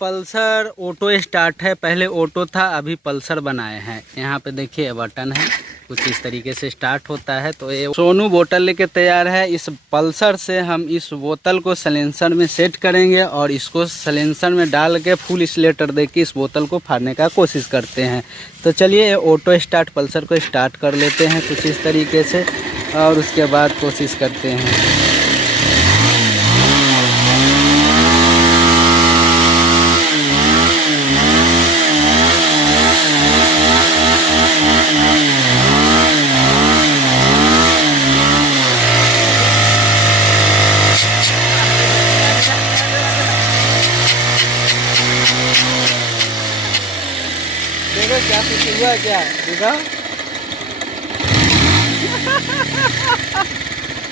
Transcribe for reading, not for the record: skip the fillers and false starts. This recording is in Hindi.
पल्सर ऑटो स्टार्ट है, पहले ऑटो था, अभी पल्सर बनाए हैं। यहाँ पे देखिए बटन है, कुछ इस तरीके से स्टार्ट होता है। तो ये सोनू बोतल लेके तैयार है। इस पल्सर से हम इस बोतल को सलेंसर में सेट करेंगे और इसको सलेंसर में डाल के फुल स्लेटर दे के इस बोतल को फाड़ने का कोशिश करते हैं। तो चलिए ऑटो स्टार्ट पल्सर को स्टार्ट कर लेते हैं कुछ इस तरीके से और उसके बाद कोशिश करते हैं। देखो क्या कुछ हुआ क्या, देखो।